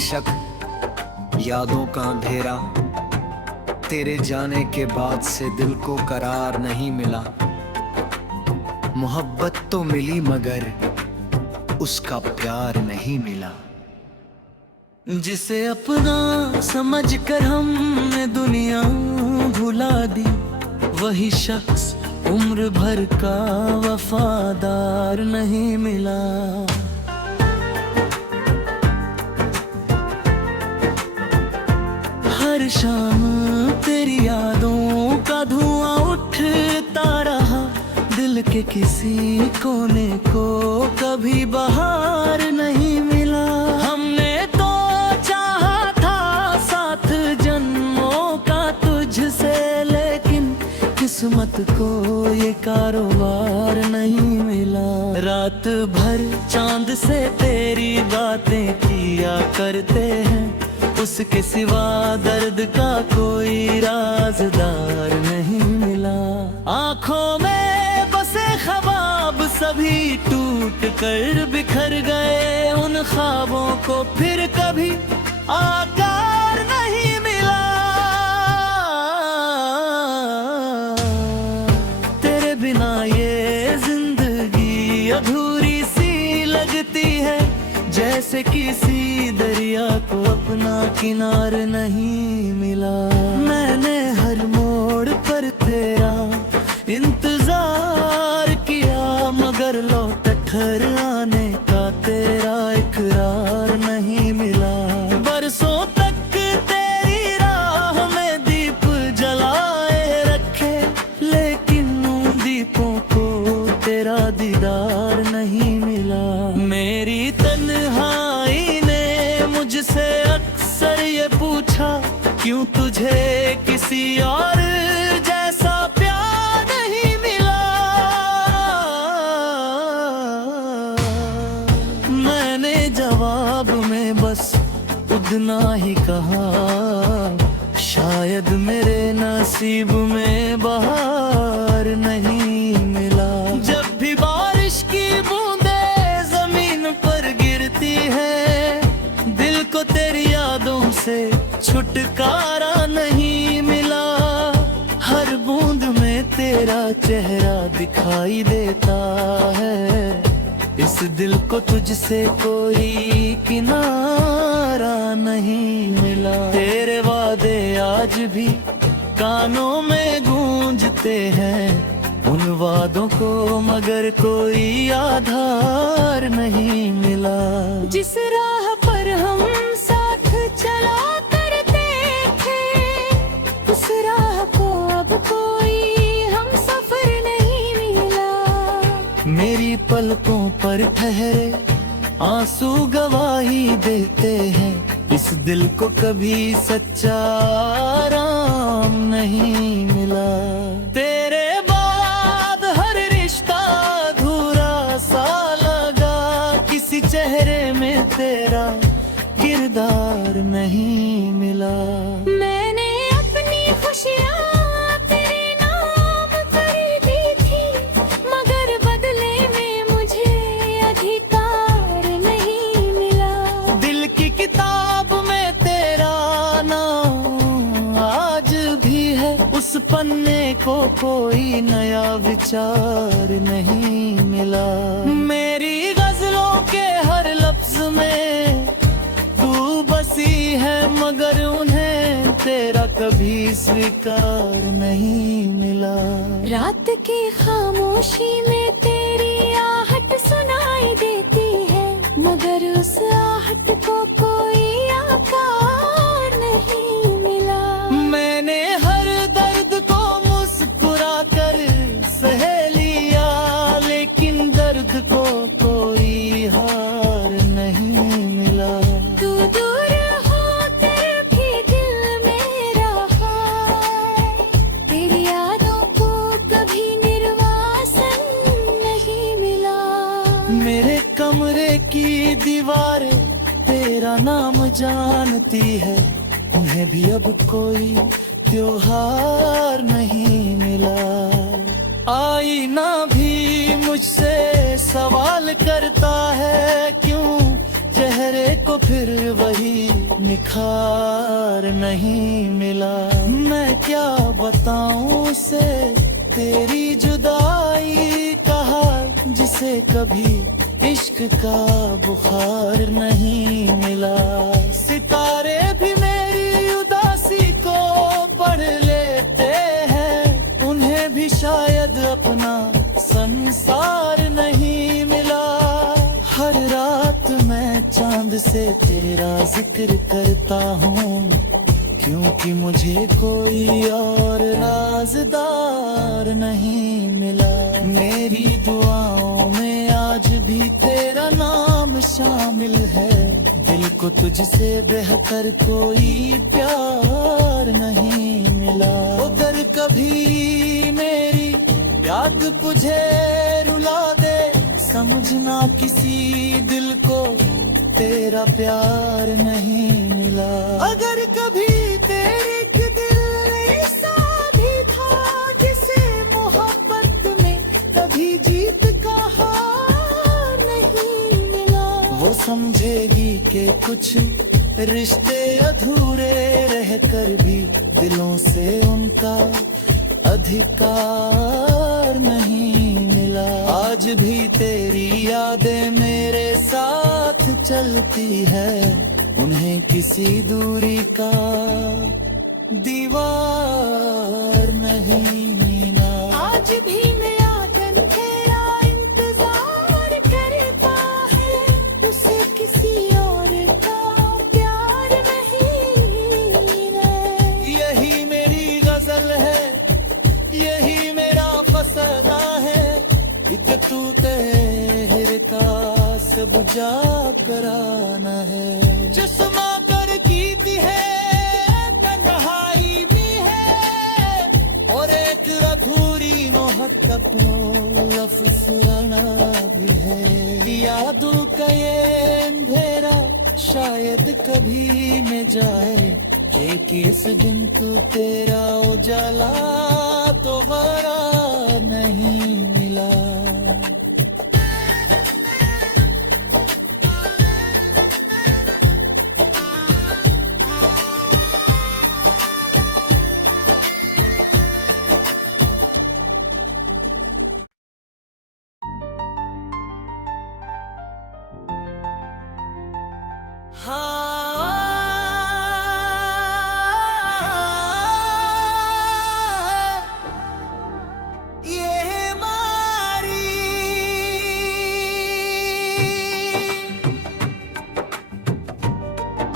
शक, यादों का अंधेरा, तेरे जाने के बाद से दिल को करार नहीं मिला। मोहब्बत तो मिली मगर उसका प्यार नहीं मिला। जिसे अपना समझकर हमने दुनिया भुला दी, वही शख्स उम्र भर का वफादार नहीं मिला। हर शाम तेरी यादों का धुआं उठता रहा, दिल के किसी कोने को कभी बहार नहीं मिला। हमने तो चाहा था साथ जन्मों का तुझसे, लेकिन किस्मत को ये कारोबार नहीं मिला। रात भर चांद से तेरी बातें किया करते हैं, उसके सिवा दर्द का कोई राज़दार नहीं मिला। आँखों में बसे ख्वाब सभी टूट कर बिखर गए, उन ख्वाबों को फिर कभी आकार नहीं मिला। तेरे बिना ये जिंदगी अधूरी सी लगती है, जैसे किसी दरिया को अपना किनार नहीं मिला। मैंने हर मोड़ पर तेरा इंतजार किया, मगर लौट ठहर आने का तेरा इकरार नहीं मिला। बरसों तक तेरी राह में दीप जलाए रखे, लेकिन उन दीपों को तेरा दीदार नहीं मिला। मेरी तन्हाई ने मुझसे अक्सर ये पूछा, क्यों तुझे किसी और जैसा प्यार नहीं मिला। मैंने जवाब में बस उतना ही कहा, शायद मेरे नसीब में बहार नहीं मिला। जब भी बारिश की बूंदें जमीन पर गिरती है, दिल को तेरी यादों से छुटकारा नहीं मिला। हर बूंद में तेरा चेहरा दिखाई देता है, इस दिल को तुझसे कोई किनारा नहीं मिला। तेरे वादे आज भी कानों में गूंजते हैं, उन वादों को मगर कोई आधार नहीं मिला। जिस राह पर हम साथ चला करते थे, उस राह को अब कोई हम सफर नहीं मिला। मेरी पलकों पर ठहरे आंसू गवाही देते हैं, इस दिल को कभी सच्चा आराम नहीं मिला। तेरे बाद हर रिश्ता अधूरा सा लगा, किसी चेहरे में तेरा किरदार नहीं मिला। मैंने अपनी खुशियाँ तेरे नाम खरीदी थी, मगर बदले में मुझे अधिकार नहीं मिला। दिल की किताब में तेरा नाम आज भी है, उस पन्ने को कोई नया विचार नहीं मिला। मेरी गजलों के हर लफ्ज में तू बसी है, मगर उन्हें तेरा कभी स्वीकार नहीं मिला। रात की खामोशी में तेरी आहट सुनाई देती है, मगर उस आहट को कोई आकार नहीं मिला। मैंने हर दर्द को मुस्कुरा कर सह लिया, लेकिन दर्द को कोई हार नहीं मिला। तू दूर होकर भी दिल मेरा है, तेरी यादों को कभी निर्वासन नहीं मिला। मेरे कमरे की दीवारें तेरा नाम जानती है, उन्हें भी अब कोई त्योहार नहीं मिला। आईना भी मुझसे सवाल करता है, क्यों चेहरा चेहरे को फिर वही निखार नहीं मिला। मैं क्या बताऊं उसे तेरी जुदाई का हाल, जिसे कभी इश्क का बुखार नहीं मिला। सितारे भी मेरी उदासी को पढ़ लेते हैं, उन्हें भी शायद अपना संसार नहीं मिला। हर रात मैं चांद से तेरा जिक्र करता हूँ, क्योंकि मुझे कोई और राज़दार नहीं मिला। मेरी दुआओं में आज भी तेरा नाम शामिल है, दिल को तुझसे बेहतर कोई प्यार नहीं मिला। अगर कभी मेरी याद तुझे रुला दे, समझना किसी दिल को तेरा प्यार नहीं मिला। अगर कभी तेरे के दिल ऐसा भी था, जिसे मोहब्बत में कभी जीत का हार नहीं मिला, वो समझेगी कि कुछ रिश्ते अधूरे रहकर भी दिलों से उनका अधिकार नहीं मिला। आज भी तेरी यादें मेरे साथ चलती है, उन्हें किसी दूरी का दीवार नहीं मिला। आज भी मेरा दिल तेरा इंतजार करता है, उसे किसी और का प्यार नहीं मिला। यही मेरी गजल है, यही मेरा फसाना है, एक तू तेरे का सब जा कराना है। जिस्मा कर कीती है तन्हाई भी है, और एक अधूरी मोहब्बत को अफसाना भी है। यादों का ये अंधेरा शायद कभी न जाए, कि किस दिन तू तेरा उजाला दोबारा नहीं मिला।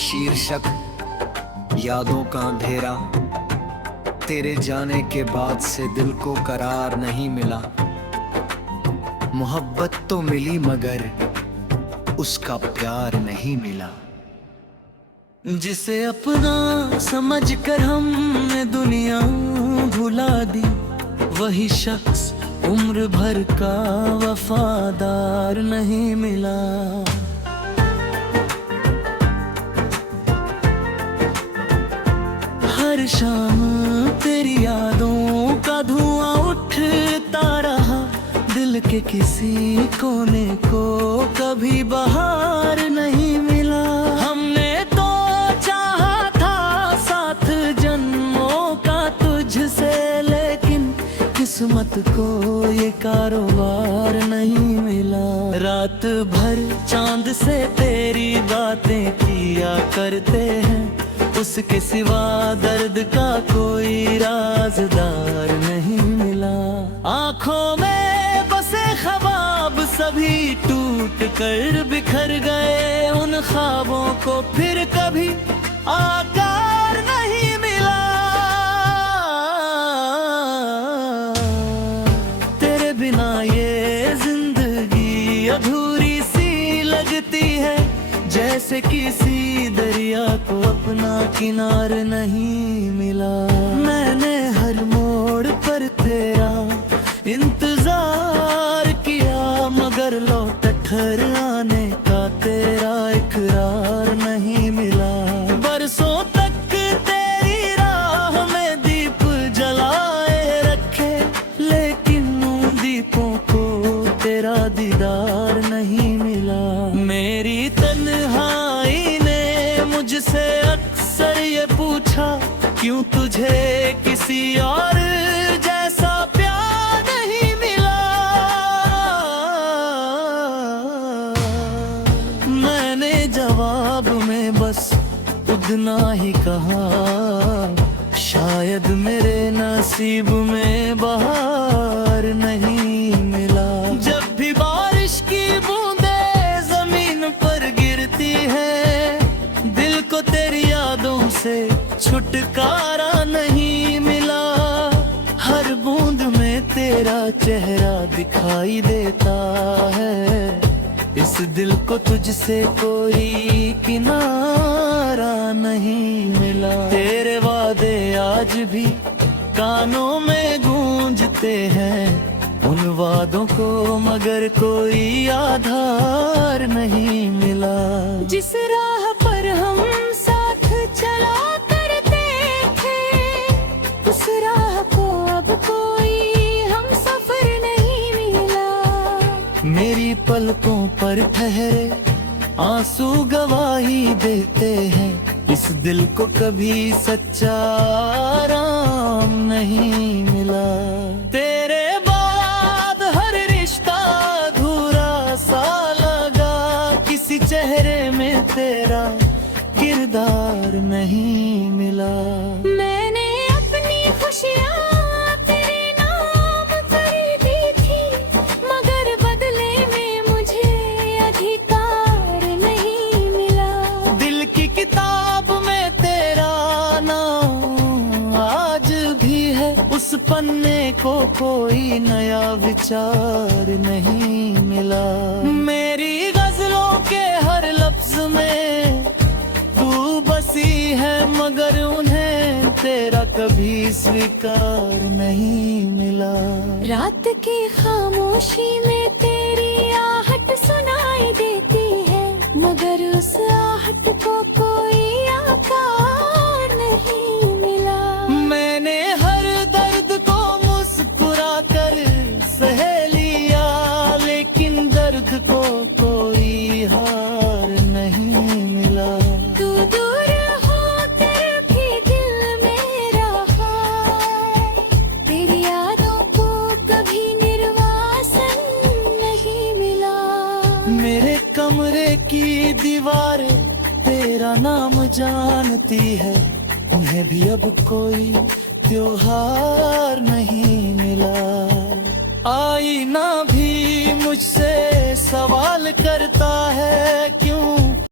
शीर्षक यादों का अंधेरा। तेरे जाने के बाद से दिल को करार नहीं मिला। मोहब्बत तो मिली मगर उसका प्यार नहीं मिला। जिसे अपना समझकर हमने दुनिया भुला दी, वही शख्स उम्र भर का वफादार नहीं मिला। हर शाम तेरी यादों का धुआं उठता रहा, दिल के किसी कोने को कभी बहार नहीं मिला। हमने तो चाहा था साथ जन्मों का तुझसे, लेकिन किस्मत को ये कारोबार नहीं मिला। रात भर चांद से तेरी बातें किया करते हैं, उसके सिवा दर्द का कोई राज़दार नहीं मिला। आँखों में बसे ख्वाब सभी टूट कर बिखर गए, उन ख्वाबों को फिर कभी आकार नहीं मिला। तेरे बिना ये जिंदगी अधूरी सी लगती है, जैसे किसी दरिया को अपना किनार नहीं मिला। मैंने हर मोड़ पर तेरा इंतजार किया, मगर लौट ठहर आने का तेरा इकरार नहीं मिला। बरसों तक तेरी राह में दीप जलाए रखे, लेकिन उन दीपों को तेरा दीदार नहीं मिला। मेरी तन्हा ना ही कहा, शायद मेरे नसीब में बहार नहीं मिला। जब भी बारिश की बूंदे जमीन पर गिरती है, दिल को तेरी यादों से छुटकारा नहीं मिला। हर बूंद में तेरा चेहरा दिखाई देता है, इस दिल को तुझसे कोई किनारा नहीं मिला। तेरे वादे आज भी कानों में गूंजते हैं, उन वादों को मगर कोई आधार नहीं मिला। जिस राह पर हम साथ चला करते थे, उस राह को अब कोई हम सफर नहीं मिला। मेरी पलकों पर ठहरे आंसू गवाही देते हैं, इस दिल को कभी सच्चा आराम नहीं मिला। तेरे बाद हर रिश्ता अधूरा सा लगा, किसी चेहरे में तेरा किरदार नहीं मिला। मैंने अपनी खुशियाँ तेरे नाम खरीदी थी, मगर बदले में मुझे अधिकार नहीं मिला। दिल की किताब में तेरा नाम आज भी है, उस पन्ने को कोई नया विचार नहीं मिला। मेरी गजलों के हर लफ्ज में तू बसी है, मगर उन्हें तेरा कभी स्वीकार नहीं मिला। रात की खामोशी में तेरी आहट सुनाई देती है, मगर उस आहट को कोई आकार नहीं मिला। मैंने हर दर्द को मुस्कुरा कर सह लिया, लेकिन दर्द को कोई हार नहीं मिला। तू दूर हो कर भी दिल मेरा है, तेरी यादों को कभी निर्वासन नहीं मिला। मेरे कमरे की दीवारें तेरा नाम जानती है, उन्हें भी अब कोई त्योहार नहीं मिला। आईना भी मुझसे सवाल करता है, क्यों